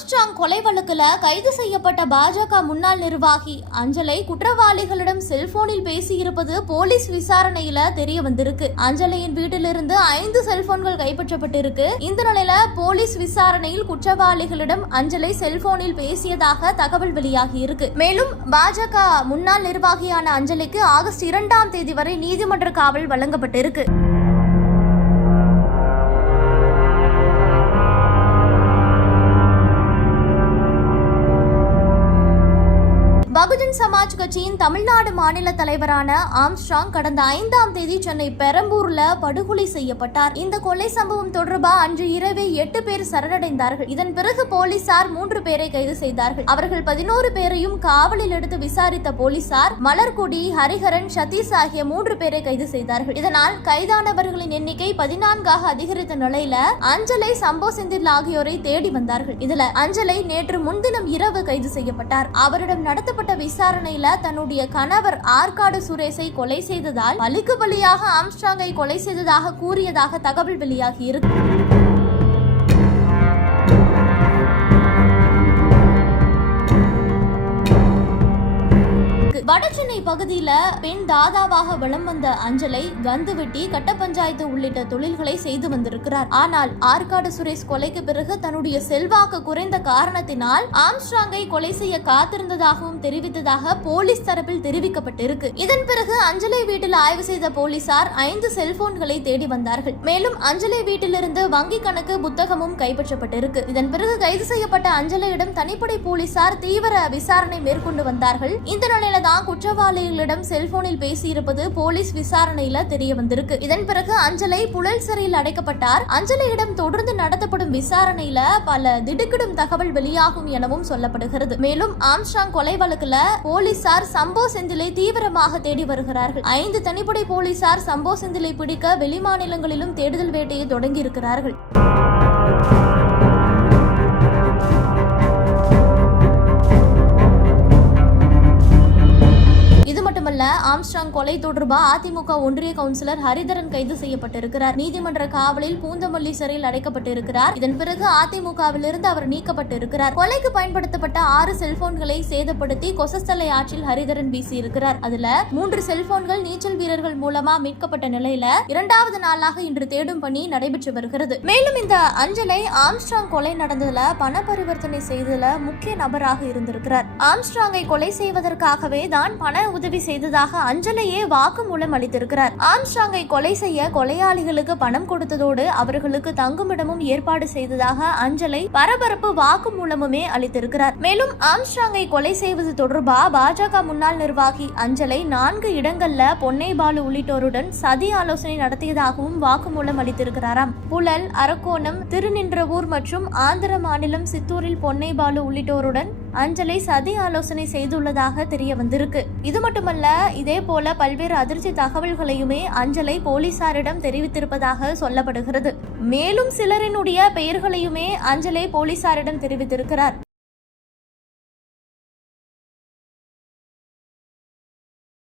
Armstrong கொலை வழக்கில் கைது செய்யப்பட்ட பாஜக முன்னாள் நிர்வாகி. அஞ்சலை குற்றவாளிகளிடம் செல்போனில் பேசியிருப்பது போலீஸ் விசாரணையில தெரிய வந்திருக்கு அஞ்சலையின் வீட்டிலிருந்து ஐந்து செல்போன்கள் கைப்பற்றப்பட்டிருக்கு. இந்த நிலையில போலீஸ் விசாரணையில் குற்றவாளிகளிடம் அஞ்சலை செல்போனில் பேசியதாக தகவல் வெளியாகி இருக்கு மேலும் பாஜக முன்னாள் நிர்வாகியான அஞ்சலிக்கு ஆகஸ்ட் இரண்டாம் தேதி வரை நீதிமன்ற காவல் வழங்கப்பட்டிருக்கு. பகுஜன் சமாஜ் கட்சியின் தமிழ்நாடு மாநில தலைவரான ஆம்ஸ்ட்ராங் கடந்த ஐந்தாம் தேதி சென்னை பெரம்பூர்ல படுகொலை செய்யப்பட்டார். இந்த கொலை சம்பவம் தொடர்பா அன்று இரவே எட்டு பேர் சரணடைந்தார்கள். இதன் பிறகு போலீசார் மூன்று பேரை கைது செய்தார்கள். அவர்கள் பதினோரு பேரையும் காவலில் எடுத்து விசாரித்த போலீசார் மலர்கொடி ஹரிஹரன் சதீஷ் ஆகிய மூன்று பேரை கைது செய்தார்கள். இதனால் கைதானவர்களின் எண்ணிக்கை பதினான்காக அதிகரித்த நிலையில அஞ்சலை சம்போ செந்தில் ஆகியோரை தேடி வந்தார்கள். இதுல அஞ்சலை நேற்று முன்தினம் இரவு கைது செய்யப்பட்டார். அவரிடம் நடத்தப்பட்ட விசாரணையில தன்னுடைய கணவர் ஆற்காடு சுரேஷை கொலை செய்ததால் பலிக்கு பலியாக ஆம்ஸ்ட்ராங்கை கொலை செய்ததாக கூறியதாக தகவல் வெளியாகி இருக்கு. வடசென்னை பகுதியில பெண் தாதாவாக வலம் வந்த அஞ்சலை கந்து வெட்டி கட்ட பஞ்சாயத்து உள்ளிட்ட தொழில்களை செய்து வந்திருக்கிறார். ஆனால் ஆற்காடு சுரேஷ் கொலைக்கு பிறகு தன்னுடைய செல்வாக்கு குறைந்த காரணத்தினால் ஆம்ஸ்ட்ராங்கை கொலை செய்ய காத்திருந்ததாகவும் தெரிவித்ததாக போலீஸ் தரப்பில் தெரிவிக்கப்பட்டிருக்கு. இதன் பிறகு அஞ்சலை வீட்டில் ஆய்வு செய்த போலீசார் ஐந்து செல்போன்களை தேடி வந்தார்கள். மேலும் அஞ்சலை வீட்டிலிருந்து வங்கி கணக்கு புத்தகமும் கைப்பற்றப்பட்டிருக்கு. இதன் பிறகு கைது செய்யப்பட்ட அஞ்சலையிடம் தனிப்படை போலீசார் தீவிர விசாரணை மேற்கொண்டு வந்தார்கள். இந்த நிலையில தான் குற்றவாளிகளிடம் செல்போனில் பேசியிருப்பது போலீஸ் விசாரணையில தெரிய வந்திருக்கு இதன் பிறகு அஞ்சலை புழல் சிறையில் அடைக்கப்பட்டார். அஞ்சலியிடம் தொடர்ந்து நடத்தப்படும் விசாரணையில பல திடுக்கிடும் தகவல் வெளியாகும் எனவும் சொல்லப்படுகிறது. மேலும் ஆம்ஸ்டாங் கொலை வழக்குல போலீசார் சம்போ செந்திலை தீவிரமாக தேடி வருகிறார்கள். ஐந்து தனிப்படை போலீசார் சம்போ செந்திலை பிடிக்க வெளிமாநிலங்களிலும் தேடுதல் வேட்டையை தொடங்கி இருக்கிறார்கள் கொலை தொடர்பாக அதிமுக ஒன்றிய கவுன்சிலர் ஹரிதரன் கைது செய்யப்பட்டிருக்கிறார். நீதிமன்ற காவலில் பூந்தமல்லி சிறையில் அடைக்கப்பட்டிருக்கிறார். இதன் பிறகு அதிமுகவிலிருந்து அவர் நீக்கப்பட்டிருக்கிறார். கொலைக்கு பயன்படுத்தப்பட்ட ஆறு செல்போன்களை சேதப்படுத்தி கொசஸ்தலை ஆற்றில் ஹரிதரன் வீசியிருக்கிறார். அதுல மூன்று செல்போன்கள் நீச்சல் வீரர்கள் மூலமா மீட்கப்பட்ட நிலையில இரண்டாவது நாளாக இன்று தேடும் பணி நடைபெற்று வருகிறது. மேலும் இந்த அஞ்சலை ஆம்ஸ்ட்ராங் கொலை நடந்ததுல பண பரிவர்த்தனை செய்ததுல முக்கிய நபராக இருந்திருக்கிறார். ஆம்ஸ்ட்ராங்கை கொலை செய்வதற்காகவே தான் பண உதவி செய்ததாக அஞ்சலையே வாக்குமூலம் அளித்திருக்கிறார். ஆம்ஸ்ட்ராங்கை கொலை செய்ய கொலையாளிகளுக்கு பணம் கொடுத்ததோடு அவர்களுக்கு தங்குமிடமும் ஏற்பாடு செய்ததாக அஞ்சலை பரபரப்பு வாக்குமூலமுமே அளித்திருக்கிறார். மேலும் ஆம்ஸ்ட்ராங்கை கொலை செய்வது தொடர்பா பாஜக முன்னாள் நிர்வாகி அஞ்சலை நான்கு இடங்கள்ல பொன்னை பாலு உள்ளிட்டோருடன் சதி ஆலோசனை நடத்தியதாகவும் வாக்குமூலம் அளித்திருக்கிறாராம். புழல் அரக்கோணம் திருநின்றவூர் மற்றும் ஆந்திர மாநிலம் சித்தூரில் பொன்னை பாலு உள்ளிட்டோருடன் அஞ்சலை சதி ஆலோசனை செய்துள்ளதாக தெரிய வந்திருக்கு இது மட்டுமல்ல இதே போல பல்வேறு அதிர்ச்சி தகவல்களையுமே அஞ்சலை போலீசாரிடம் தெரிவித்திருப்பதாக சொல்லப்படுகிறது. மேலும் சிலரினுடைய பெயர்களையுமே அஞ்சலை போலீசாரிடம் தெரிவித்திருக்கிறார்.